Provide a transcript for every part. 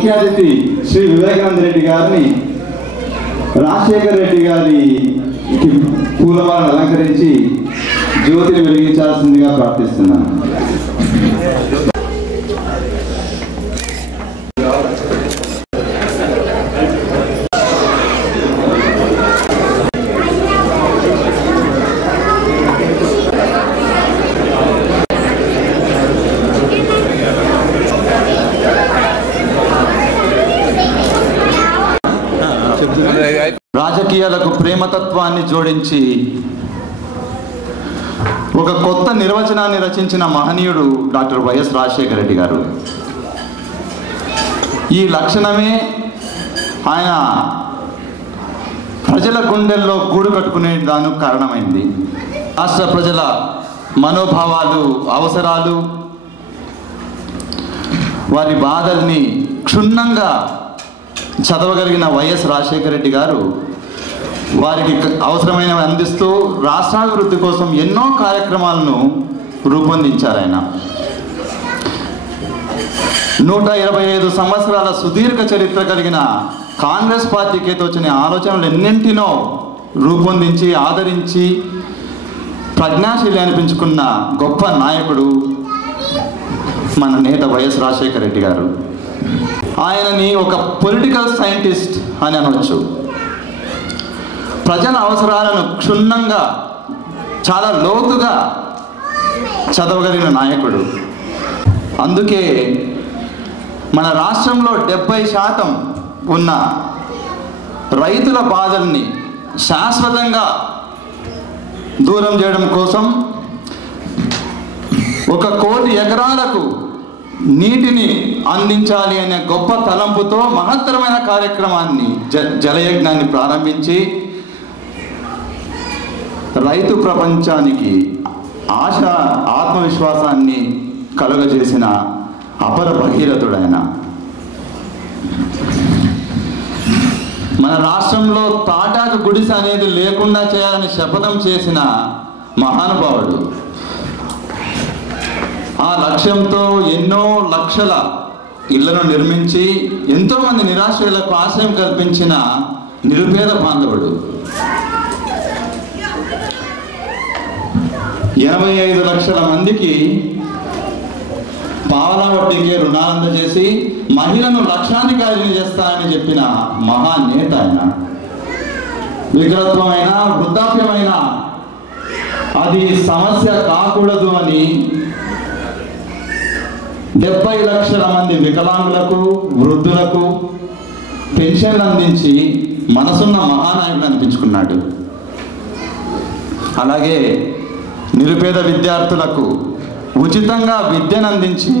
ముఖ్య అతిథి శ్రీ వివేకానంద రెడ్డి గారిని రాజశేఖర రెడ్డి గారి పూలమాలను అలంకరించి జ్యోతిని వెలిగించాల్సిందిగా ప్రార్థిస్తున్నాను. రాజకీయాలకు ప్రేమతత్వాన్ని జోడించి ఒక కొత్త నిర్వచనాన్ని రచించిన మహనీయుడు డాక్టర్ వైఎస్ రాజశేఖర రెడ్డి గారు. ఈ లక్షణమే ఆయన ప్రజల గుండెల్లో గూడు కట్టుకునే దానికి కారణమైంది. రాష్ట్ర ప్రజల మనోభావాలు, అవసరాలు, వారి బాధల్ని క్షుణ్ణంగా చదవగలిగిన వైఎస్ రాజశేఖర రెడ్డి గారు వారికి అవసరమైనవి అందిస్తూ రాష్ట్రాభివృద్ధి కోసం ఎన్నో కార్యక్రమాలను రూపొందించారు. ఆయన 125 సంవత్సరాల సుదీర్ఘ చరిత్ర కలిగిన కాంగ్రెస్ పార్టీకి తోచిన ఆలోచనలు ఎన్నింటినో రూపొందించి ఆదరించి ప్రజ్ఞాశీలి అనిపించుకున్న గొప్ప నాయకుడు మన నేత వైఎస్ రాజశేఖర రెడ్డి గారు. ఆయనని ఒక పొలిటికల్ సైంటిస్ట్ అని అనవచ్చు. ప్రజల అవసరాలను క్షుణ్ణంగా చాలా లోతుగా చదవగలిగిన నాయకుడు. అందుకే మన రాష్ట్రంలో 70% ఉన్న రైతుల బాధల్ని శాశ్వతంగా దూరం చేయడం కోసం 1 కోటి ఎకరాలకు నీటిని అందించాలి అనే గొప్ప తలంపుతో మహత్తరమైన కార్యక్రమాన్ని జలయజ్ఞాన్ని ప్రారంభించి రైతు ప్రపంచానికి ఆశ, ఆత్మవిశ్వాసాన్ని కలుగజేసిన అపర భగీరథుడైన. మన రాష్ట్రంలో తాటాకు గుడిసె అనేది లేకుండా చేయాలని శపథం చేసిన మహానుభావుడు. ఆ లక్ష్యంతో ఎన్నో లక్షల ఇళ్లను నిర్మించి ఎంతోమంది నిరాశ్రయులకు ఆశ్రయం కల్పించిన నిరుపేద బాంధవుడు. 85 లక్షల మందికి పావలా వడ్డీకి రుణాలు అందజేసి మహిళను లక్షాధికారిని చేస్తానని చెప్పిన మహానేత ఆయన. వికలత్వమైన, వృద్ధాప్యమైన అది సమస్య కాకూడదు అని 70 లక్షల మంది వికలాంగులకు, వృద్ధులకు పెన్షన్లు అందించి మనసున్న మహానాయకుడు అనిపించుకున్నాడు. అలాగే నిరుపేద విద్యార్థులకు ఉచితంగా విద్యను అందించి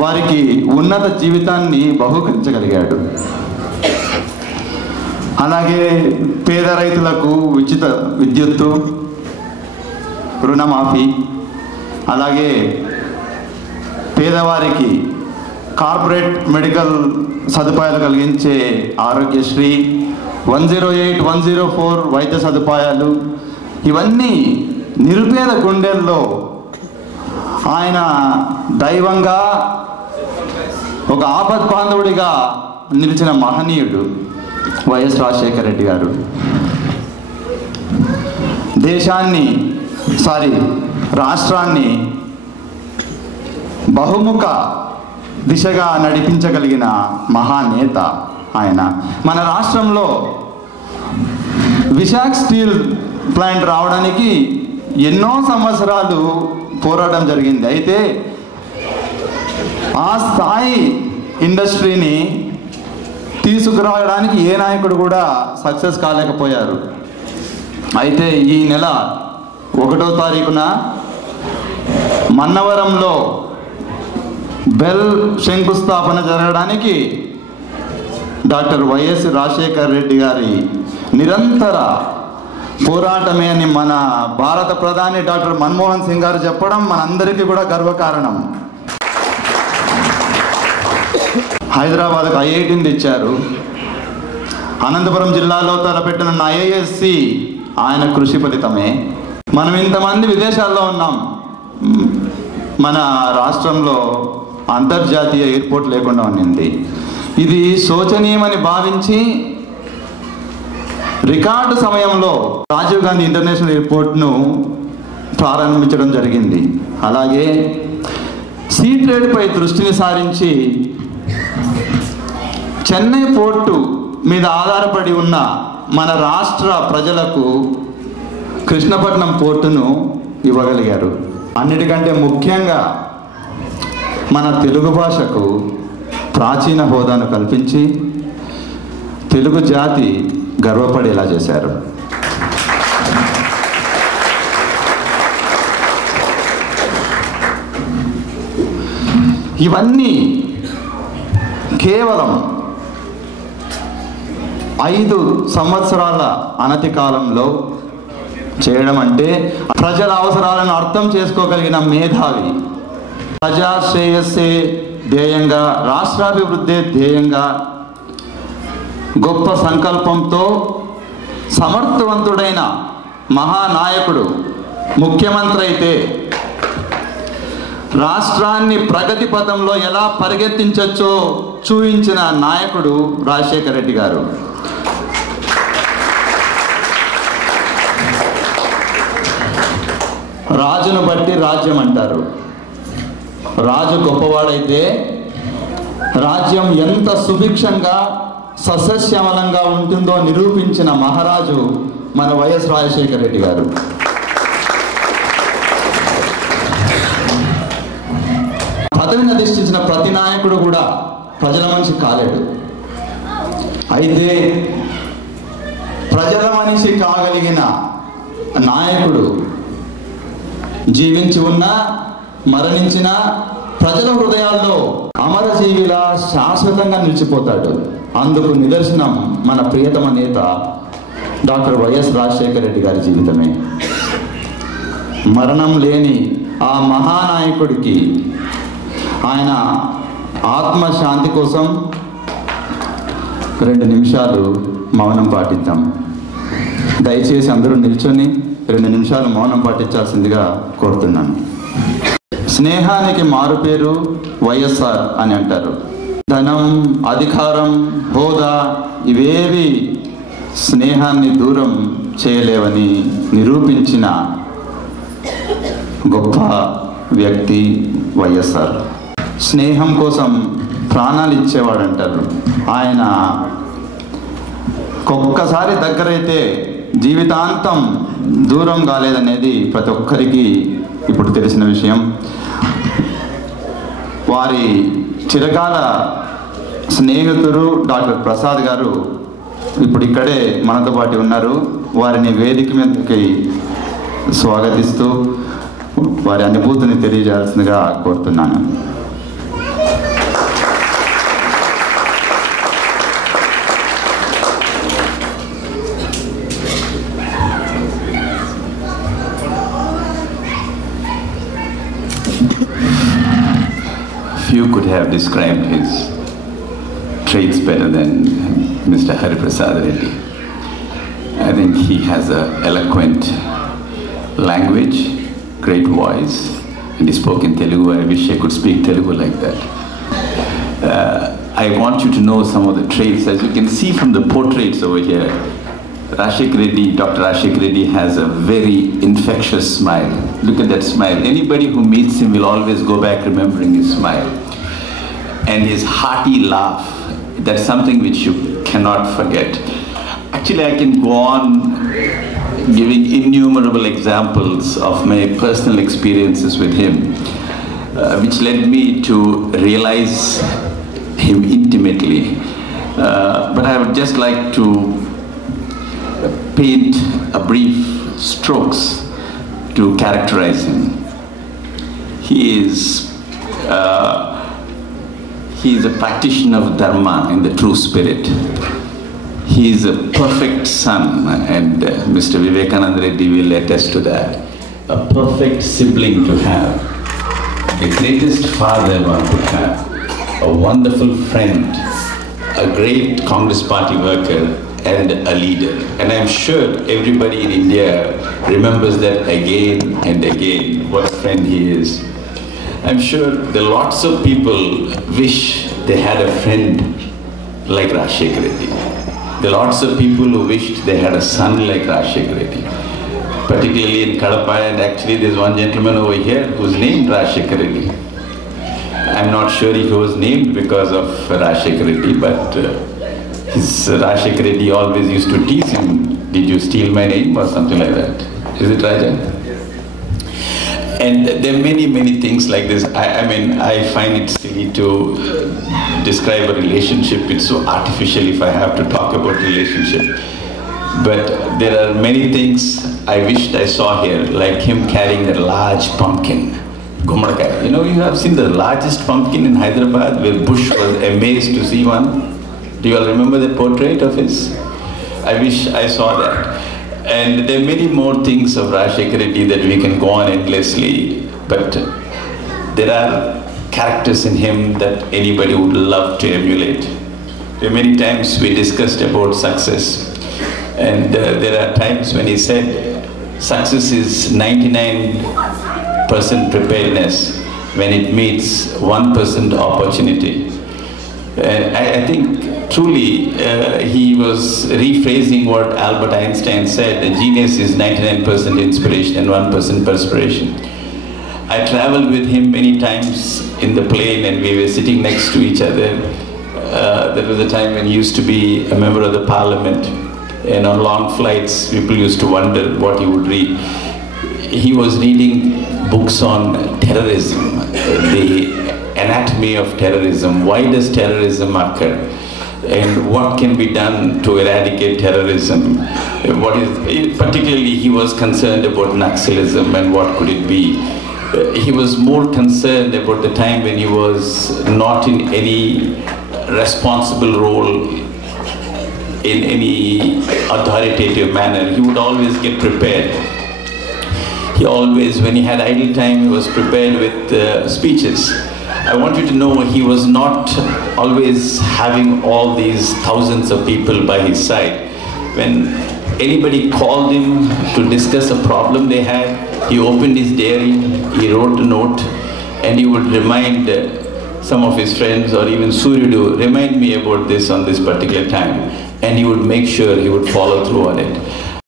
వారికి ఉన్నత జీవితాన్ని బహుకరించగలిగాడు. అలాగే పేద రైతులకు ఉచిత విద్యుత్తు, రుణమాఫీ, అలాగే పేదవారికి కార్పొరేట్ మెడికల్ సదుపాయాలు కలిగించే ఆరోగ్యశ్రీ, 108, 104 వైద్య సదుపాయాలు, ఇవన్నీ నిరుపేద గుండెల్లో ఆయన దైవంగా, ఒక ఆపద్బాంధవుడిగా నిలిచిన మహనీయుడు వైఎస్ రాజశేఖర రెడ్డి గారు. రాష్ట్రాన్ని బహుముఖ దిశగా నడిపించగలిగిన మహానేత ఆయన. మన రాష్ట్రంలో విశాఖ స్టీల్ ప్లాంట్ రావడానికి ఎన్నో సంవత్సరాలు పోరాటం జరిగింది. అయితే ఆ స్థాయి ఇండస్ట్రీని తీసుకురావడానికి ఏ నాయకుడు కూడా సక్సెస్ కాలేకపోయారు. అయితే ఈ నెల 1వ తారీఖున మన్నవరంలో బెల్ శంకుస్థాపన జరగడానికి డాక్టర్ వైఎస్ రాజశేఖర రెడ్డి గారి నిరంతర పోరాటమే అని మన భారత ప్రధాని డాక్టర్ మన్మోహన్ సింగ్ గారు చెప్పడం మనందరికీ కూడా గర్వకారణం. హైదరాబాద్కు ఐఐటీని తెచ్చారు. అనంతపురం జిల్లాలో తలపెట్టిన ఐఏఎస్సి ఆయన కృషి ఫలితమే. మనం ఇంతమంది విదేశాల్లో ఉన్నాం, మన రాష్ట్రంలో అంతర్జాతీయ ఎయిర్పోర్ట్ లేకుండా ఉండింది. ఇది శోచనీయమని భావించి రికార్డు సమయంలో రాజీవ్ గాంధీ ఇంటర్నేషనల్ ఎయిర్పోర్ట్ను ప్రారంభించడం జరిగింది. అలాగే సీ ట్రేడ్పై దృష్టిని సారించి చెన్నై పోర్టు మీద ఆధారపడి ఉన్న మన రాష్ట్ర ప్రజలకు కృష్ణపట్నం పోర్టును ఇవ్వగలిగారు. అన్నిటికంటే ముఖ్యంగా మన తెలుగు భాషకు ప్రాచీన హోదాను కల్పించి తెలుగు జాతి గర్వపడేలా చేశారు. ఇవన్నీ కేవలం 5 సంవత్సరాల అనతి కాలంలో చేయడం అంటే ప్రజల అవసరాలను అర్థం చేసుకోగలిగిన మేధావి, ప్రజాశ్రేయస్సే ధ్యేయంగా, రాష్ట్రాభివృద్ధి ధ్యేయంగా గొప్ప సంకల్పంతో సమర్థవంతుడైన మహానాయకుడు ముఖ్యమంత్రి అయితే రాష్ట్రాన్ని ప్రగతి పథంలో ఎలా పరిగెత్తించవచ్చో చూపించిన నాయకుడు రాజశేఖర రెడ్డి గారు. రాజును బట్టి రాజ్యం అంటారు. రాజు గొప్పవాడైతే రాజ్యం ఎంత సుభిక్షంగా సస్యశ్యామలంగా ఉంటుందో నిరూపించిన మహారాజు మన వైఎస్ రాజశేఖర రెడ్డి గారు. పదవిని అధిష్ఠించిన ప్రతి నాయకుడు కూడా ప్రజల మనిషి కాలేడు. అయితే ప్రజల మనిషి కాగలిగిన నాయకుడు జీవించి ఉన్నా మరణించిన ప్రజల హృదయాల్లో అమరజీవిలా శాశ్వతంగా నిలిచిపోతాడు. అందుకు నిదర్శనం మన ప్రియతమ నేత డాక్టర్ వైఎస్ రాజశేఖర రెడ్డి గారి జీవితమే. మరణం లేని ఆ మహానాయకుడికి ఆయన ఆత్మశాంతి కోసం 2 నిమిషాలు మౌనం పాటిద్దాం. దయచేసి అందరూ నిల్చొని 2 నిమిషాలు మౌనం పాటించాల్సిందిగా కోరుతున్నాను. స్నేహానికి మారుపేరు వైఎస్ఆర్ అని అంటారు. ధనం, అధికారం, హోదా ఇవేవి స్నేహాన్ని దూరం చేయలేవని నిరూపించిన గొప్ప వ్యక్తి వైఎస్ఆర్. స్నేహం కోసం ప్రాణాలు ఇచ్చేవాడు అంటారు. ఆయన ఒక్కసారి దగ్గరైతే జీవితాంతం దూరం కాలేదనేది ప్రతి ఒక్కరికి ఇప్పుడు తెలిసిన విషయం. వారి చిరకాల స్నేహితుడు డాక్టర్ ప్రసాద్ గారు ఇప్పుడు ఇక్కడే మనతో పాటు ఉన్నారు. వారిని వేదిక మీదకి స్వాగతిస్తూ వారి అనుభూతిని తెలియజేయాల్సిందిగా కోరుతున్నాను. Few could have described his traits better than Mr. Hari Prasad Reddy. I think he has an eloquent language, great voice, and he spoke in Telugu. I wish I could speak Telugu like that. I want you to know some of the traits. As you can see from the portraits over here, Rashik Reddy, Dr. Rashik Reddy has a very infectious smile. Look at that smile. Anybody who meets him will always go back remembering his smile. And his hearty laugh, that's something which you cannot forget. Actually, I can go on giving innumerable examples of my personal experiences with him, which led me to realize him intimately. But I would just like to paint a brief strokes to characterize him. He is a practitioner of Dharma in the true spirit. He is a perfect son, and Mr. Vivekananda Reddy will attest to that. A perfect sibling to have, the greatest father one could have, a wonderful friend, a great Congress party worker, and a leader. And I'm sure everybody in India remembers that again and again, what a friend he is. I'm sure there are lots of people wish they had a friend like Rajshekar Reddy. There are lots of people who wished they had a son like Rajshekar Reddy. Particularly in Kadapa, and actually there's one gentleman over here who's named Rajshekar Reddy. I'm not sure if he was named because of Rajshekar Reddy, but Rajshekar Reddy always used to tease him, did you steal my name or something like that. Is it Raja? And there are many, many things like this. I mean, I find it silly to describe a relationship. It's so artificial if I have to talk about relationship. But there are many things I wished I saw here, like him carrying a large pumpkin. Gummadkai. You know, you have seen the largest pumpkin in Hyderabad where Bush was amazed to see one. Do you all remember the portrait of his? I wish I saw that. And there are many more things of Rajshekar Reddy that we can go on endlessly, but there are characters in him that anybody would love to emulate. There are many times we discussed about success, and there are times when he said success is 99% preparedness when it meets 1% opportunity. I think truly he was rephrasing what Albert Einstein said, a genius is 99% inspiration and 1% perspiration. I traveled with him many times in the plane and we were sitting next to each other. There was a time when he used to be a member of the parliament, and on long flights people used to wonder what he would read. He was reading books on terrorism, the anatomy of terrorism, why does terrorism occur, and what can be done to eradicate terrorism. Particularly he was concerned about Naxalism and what could it be. He was more concerned about the time when he was not in any responsible role in any authoritative manner. He would always get prepared. He always, when he had idle time, he was prepared with speeches. I want you to know he was not always having all these thousands of people by his side. When anybody called him to discuss a problem they had, he opened his diary, he wrote a note, and he would remind some of his friends, or even Suryudu, remind me about this on this particular time. And he would make sure he would follow through on it.